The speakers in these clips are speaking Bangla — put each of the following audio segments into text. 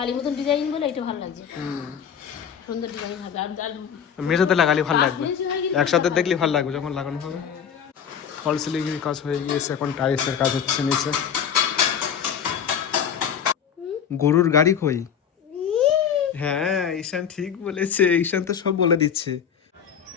কালী মতন ডিজাইন বলে এটা ভালো লাগছে। সুন্দর ডিজাইন হবে। আর মেঝেতে লাগালে ভালো লাগবে, একসাথে দেখলে ভালো লাগবে যখন লাগানো হবে। ফল সিলিং এর কাজ হয়ে গিয়েছে, এখন টাইলসের কাজ হচ্ছে নিচে। গরুর গাড়ি কই? হ্যাঁ, ঈশান ঠিক বলেছে, ঈশান তো সব বলে দিচ্ছে।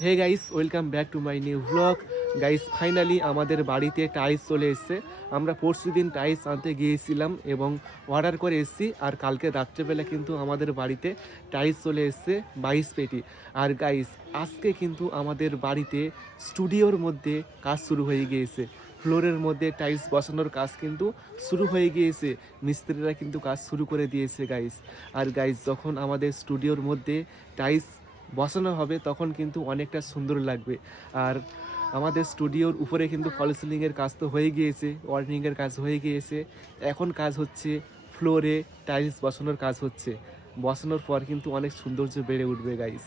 Hey guys, welcome back to my new blog. Guys, finally আমাদের বাড়িতে টাইলস চলে এসেছে। আমরা পরশু দিন টাইলস আনতে গিয়েছিলাম এবং অর্ডার করে এসেছি। আর কালকে রাত্রেবেলা কিন্তু আমাদের বাড়িতে টাইলস চলে এসেছে 22 পেটি। আর গাইস, আজকে কিন্তু আমাদের বাড়িতে স্টুডিওর মধ্যে কাজ শুরু হয়ে গিয়েছে। ফ্লোরের মধ্যে টাইলস বসানোর কাজ কিন্তু শুরু হয়ে গিয়েছে। মিস্ত্রিরা কিন্তু কাজ শুরু করে দিয়েছে গাইস। আর গাইস, যখন আমাদের স্টুডিওর মধ্যে টাইলস বসানো হবে তখন কিন্তু অনেকটা সুন্দর লাগবে। আর আমাদের স্টুডিওর উপরে কিন্তু ফল সিলিংয়ের কাজ তো হয়ে গিয়েছে, ওয়ার্নিংয়ের কাজ হয়ে গিয়েছে। এখন কাজ হচ্ছে ফ্লোরে টাইলস বসানোর কাজ হচ্ছে। বসানোর পর কিন্তু অনেক সৌন্দর্য বেড়ে উঠবে গাইস।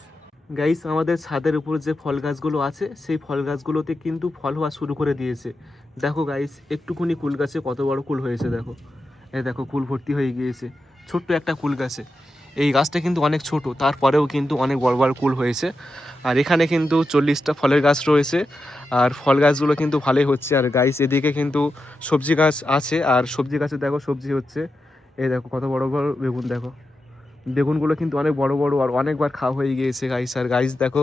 গাইস, আমাদের ছাদের উপর যে ফল গাছগুলো আছে সেই ফল গাছগুলোতে কিন্তু ফল হওয়া শুরু করে দিয়েছে। দেখো গাইস, একটুখানি কুল গাছে কত বড় কুল হয়েছে দেখো। এই দেখো, কুল ভর্তি হয়ে গিয়েছে ছোট্ট একটা কুল গাছে। এই গাছটা কিন্তু অনেক ছোট, তারপরেও কিন্তু অনেক বড় বড় কুল হয়েছে। আর এখানে কিন্তু 40টা ফলের গাছ রয়েছে। আর ফল গাছগুলো কিন্তু ভালোই হচ্ছে। আর গাইস, এদিকে কিন্তু সবজি গাছ আছে। আর সবজি গাছে দেখো সবজি হচ্ছে। এই দেখো কত বড় বড় বেগুন, দেখো বেগুনগুলো কিন্তু অনেক বড় বড় আর অনেকবার খাওয়া হয়ে গিয়েছে গাইস। আর গাইস দেখো,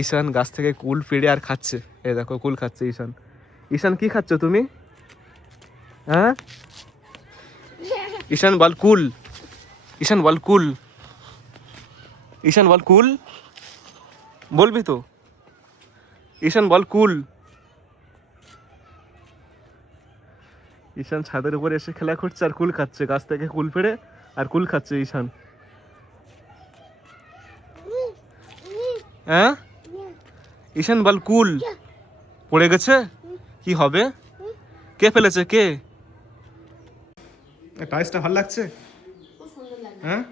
ঈশান গাছ থেকে কুল পেড়ে আর খাচ্ছে। এই দেখো কুল খাচ্ছে ঈশান। ঈশান কি খাচ্ছ তুমি? হ্যাঁ ঈশান বল কুল, ঈশান বল কুল, ঈশান বল কুল, বলবি তো? ঈশান বল কুল। ঈশান ছাদের উপরে এসে খেলা করছে আর কুল খাচ্ছে, গাছ থেকে কুল পেড়ে আর কুল খাচ্ছে ঈশান। হ্যাঁ ঈশান বল কুল। পড়ে গেছে, কি হবে? কে ফেলেছে, কে? টাইলসটা ভালো লাগছে? হ্যাঁ,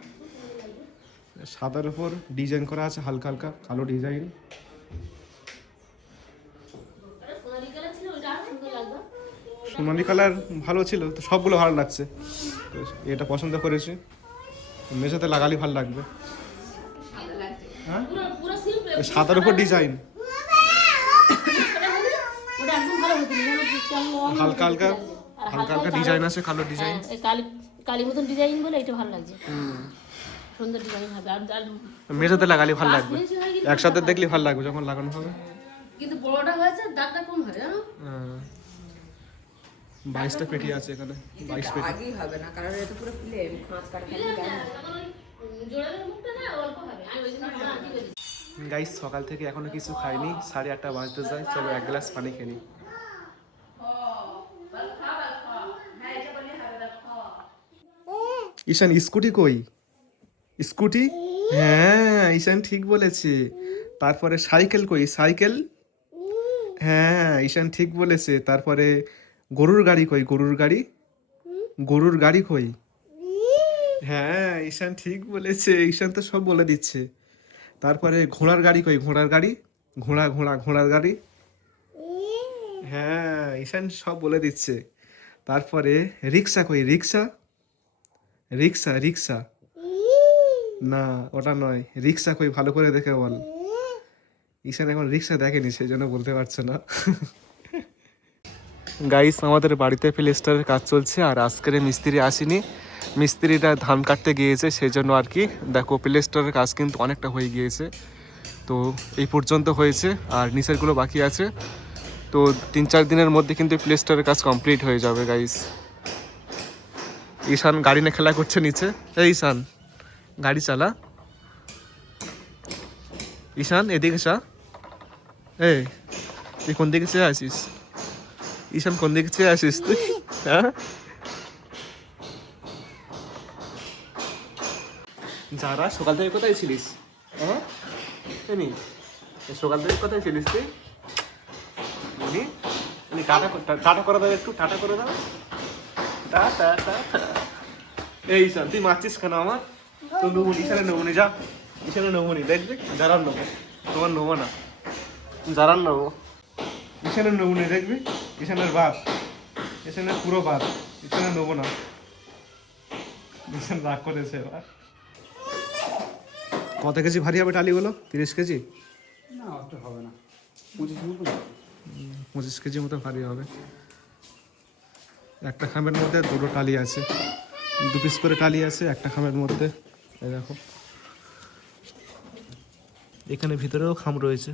সাদার উপর ডিজাইন করা আছে, হালকা হালকা কালো ডিজাইন। সোনালি কালার ভালো ছিল তো, সবগুলো ভালো লাগছে। তো এটা পছন্দ করেছি, মেঝেতে লাগালে ভালো লাগবে। হ্যাঁ, সাদার উপর ডিজাইন হালকা হালকা হালকা হালকা ডিজাইন আছে, কালো ডিজাইন। কালী মতন ডিজাইন বলে এটা ভালো লাগছে। সুন্দর ডিজাইন হবে। আর মেঝেতে লাগালে ভালো লাগবে, একসাথে দেখলে ভালো লাগবে যখন লাগানো হবে। কিন্তু বড়টা হয়েছে, দাগটা কম হবে জানো। 22টা পেটি আছে এখানে, 22 পেটি আগেই হবে না, কারণ এটা পুরো ফুলে খাঁজ কাটা জোড়ার মুখটা না অল্প হবে। আমি ওই জন্য গাইস, সকাল থেকে এখনো কিছু খাইনি, 8:30 বাজতে যায়। চলো এক গ্লাস পানি খেয়ে নিই। ঈশান স্কুটি কই? স্কুটি, হ্যাঁ ঈশান ঠিক বলেছে। তারপরে সাইকেল কই? সাইকেল, হ্যাঁ ঈশান ঠিক বলেছে। তারপরে গরুর গাড়ি কই? গরুর গাড়ি, গরুর গাড়ি কই? হ্যাঁ ঈশান ঠিক বলেছে, ঈশান তো সব বলে দিচ্ছে। তারপরে ঘোড়ার গাড়ি কই? ঘোড়ার গাড়ি, ঘোড়া ঘোড়া ঘোড়ার গাড়ি, হ্যাঁ ঈশান সব বলে দিচ্ছে। তারপরে রিক্সা কই? রিক্সা, রিক্সা রিক্সা, না ওটা নয়। রিক্সা কই ভালো করে দেখে বল। ঈশান এখন রিক্সা দেখেনি, সেই জন্য বলতে পারছে না। গাইস, আমাদের বাড়িতে প্লাস্টারের কাজ চলছে আর আজকের মিস্ত্রি আসেনি। মিস্ত্রিটা ধান কাটতে গিয়েছে, সেই জন্য আর কি। দেখো প্লাস্টারের কাজ কিন্তু অনেকটা হয়ে গিয়েছে। তো এই পর্যন্ত হয়েছে আর নিচেরগুলো বাকি আছে। তো 3-4 দিনের মধ্যে কিন্তু প্লাস্টারের কাজ কমপ্লিট হয়ে যাবে গাইস। ঈশান গাড়ি নিয়ে খেলা করছে নিচে। এই ঈশান, গাড়ি চালা। ঈশান এদিকে চা। এই তুই কোন দিকে চেয়ে আসিস? ঈশান কোন দিকে চেয়ে আসিস তুই? হ্যাঁ, যারা সকাল থেকে কোথায় ছিলিস? হ্যাঁ সকাল থেকে কোথায় ছিলিস তুই? টাটা টাটা করে দাও, একটু টাটা করে দাও। Tata tata. এই ঈশান, তুই মারছিস কেন আমার? তো নমুনি, ঈশানে নমুনি, যা ঈশানে নমুনি, দেখবে যারার নেবো, তোমার নেবো না, যারার নেবো। ঈশানের নমুনি দেখবি, ঈশানের বাপ, ঈশানের পুরো বাপ, ঈশানের নেবো না। ঈশান রাগ করেছে এবার। কত কেজি ভারী হবে টালিগুলো? 30 কেজি? না অত হবে না, 25 মতো হবে। 25 কেজি মতো ভারী হবে। একটা খামের মধ্যে দুটো টালি আছে, 2 পিস করে টালি আছে একটা খামের মধ্যে। এই দেখো এখানে ভিতরেও খাম রয়েছে,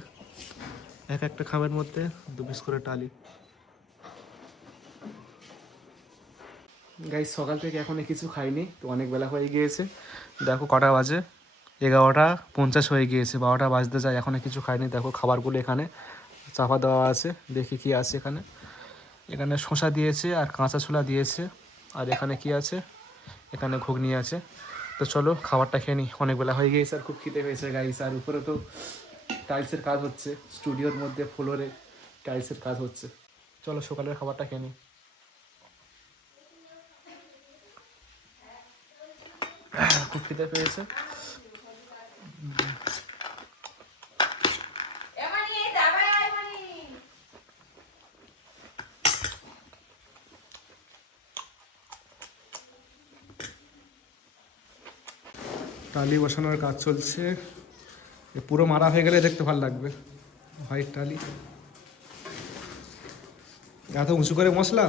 একটা খামের মধ্যে 2 পিস করে টালি। গাইস সকাল থেকে এখনো কিছু খাইনি, তো অনেক বেলা হয়ে গিয়েছে। দেখো কটা বাজে, 11:50 হয়ে গিয়েছে, 12টা বাজতে যায়, এখনো কিছু খাইনি। দেখো খাবারগুলো এখানে চাপা দেওয়া আছে, দেখি কি আছে এখানে। এখানে শসা দিয়েছে আর কাঁচা ছোলা দিয়েছে, আর এখানে কি আছে, এখানে ঘুগনি আছে। তো চলো খাবারটা খেয়ে নিই, অনেক বেলা হয়ে গিয়েছে আর খুব খিদে পেয়েছে গাইস। আর উপরে তো টাইলসের কাজ হচ্ছে, স্টুডিওর মধ্যে ফ্লোরে টাইলসের কাজ হচ্ছে। চলো সকালের খাবারটা খেয়ে নিই। খুব খিদে পেয়েছে। টালি বসানোর কাজ চলছে, এ পুরো মারা হয়ে গেলে দেখতে ভালো লাগবে। হোয়াইট টালি, এত উঁচু করে মশলা,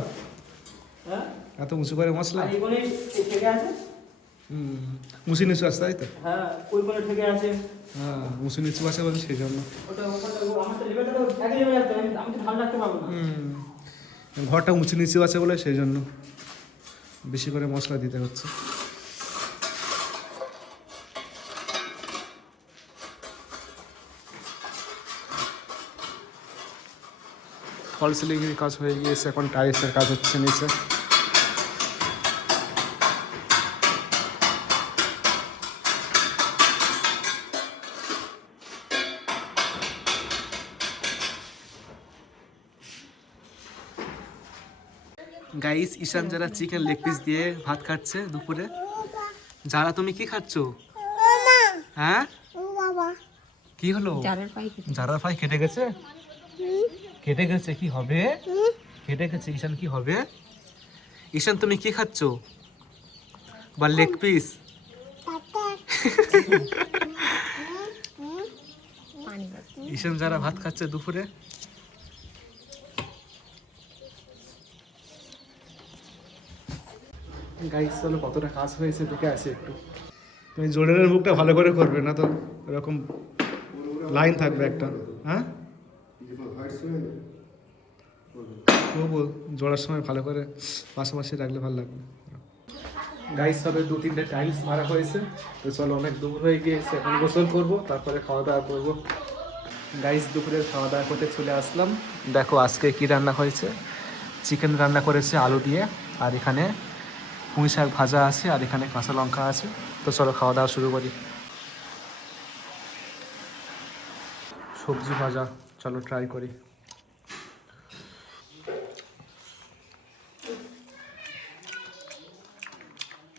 হ্যাঁ এত উঁচু করে মশলা। আর এই কোণে এই থেকে আছে। উঁচু নিচু আসতে তাই তো? হ্যাঁ ওই কোণে থেকে আছে। হ্যাঁ উঁচু নিচু আছে বলে সেই জন্য। ওটা আমার তো লেভেলটা তো এক লেভেল আছে, আমি তো ধান রাখতে পারবো না। ঘরটা উঁচু নিচু আছে বলে সেই জন্য বেশি করে মশলা দিতে হচ্ছে। ফল সিলিংয়ের কাজ হয়ে গিয়েছে, এখন টাইলসের কাজ হচ্ছে নিচে। গাইস ঈশান যারা চিকেন লেগ পিস দিয়ে ভাত খাচ্ছে দুপুরে। যারা তুমি কি খাচ্ছ? হ্যাঁ কি হলো? যারার পায়ে কেটে গেছে, কেটে গেছে, কি হবে? কেটে গেছে ঈশান, কি হবে? ঈশান তুমি কি খাচ্ছ? বা লেগ পিস? ঈশান যারা ভাত খাচ্ছে দুপুরে। গাইস চলো কতটা কাজ হয়েছে দেখে আসি একটু। তুমি জোরের মুখটা ভালো করে করবে না তো এরকম লাইন থাকবে একটা। হ্যাঁ তবু জোড়ার সময় ভালো করে পাশাপাশি রাখলে ভালো লাগবে। গাইস সবে 2-3টে টাইলস মারা হয়েছে, তো চলো অনেক দুপুর হয়ে গিয়েছে, এখন গোসল করবো তারপরে খাওয়া দাওয়া করবো। গাইস দুপুরের খাওয়া দাওয়া করতে চলে আসলাম। দেখো আজকে কি রান্না হয়েছে, চিকেন রান্না করেছে আলু দিয়ে, আর এখানে পুঁই শাক ভাজা আছে, আর এখানে কাঁচা লঙ্কা আছে। তো চলো খাওয়া দাওয়া শুরু করি। সবজি ভাজা, চলো ট্রাই করি।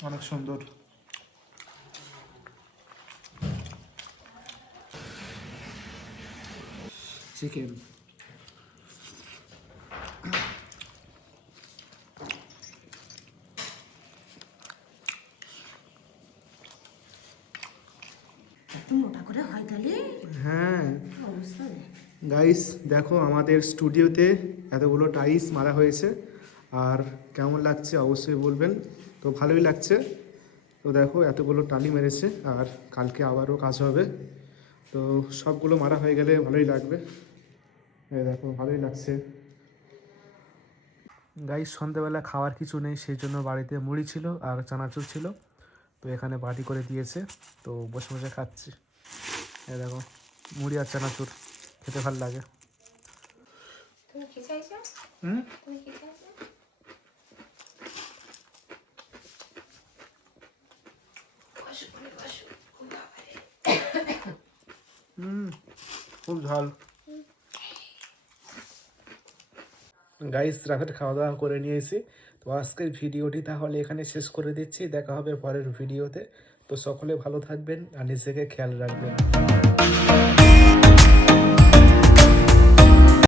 অনেক সুন্দর। চিকেন, মোটা করে হয় তাহলে হ্যাঁ অবস্থা। গাইস দেখো আমাদের স্টুডিওতে এতগুলো টাইলস মারা হয়েছে, আর কেমন লাগছে অবশ্যই বলবেন। তো ভালোই লাগছে। তো দেখো এতগুলো টালি মেরেছে, আর কালকে আবারও কাজ হবে। তো সবগুলো মারা হয়ে গেলে ভালোই লাগবে। এই দেখো ভালোই লাগছে। গাইস সন্ধ্যেবেলা খাওয়ার কিছু নেই, সেই জন্য বাড়িতে মুড়ি ছিল আর চানাচুর ছিল, তো এখানে বাটি করে দিয়েছে, তো বসে বসে খাচ্ছি। এই দেখো মুড়ি আর চানাচুর, খেতে ভালো লাগে। তুমি কি চাইছো? তুমি কি চাইছো? খুব ঝাল। গাইস রাতের খাওয়া দাওয়া করে নিয়েছি, তো আজকের ভিডিওটি তাহলে এখানে শেষ করে দিচ্ছি। দেখা হবে পরের ভিডিওতে। তো সকলে ভালো থাকবেন আর নিজেকে খেয়াল রাখবেন।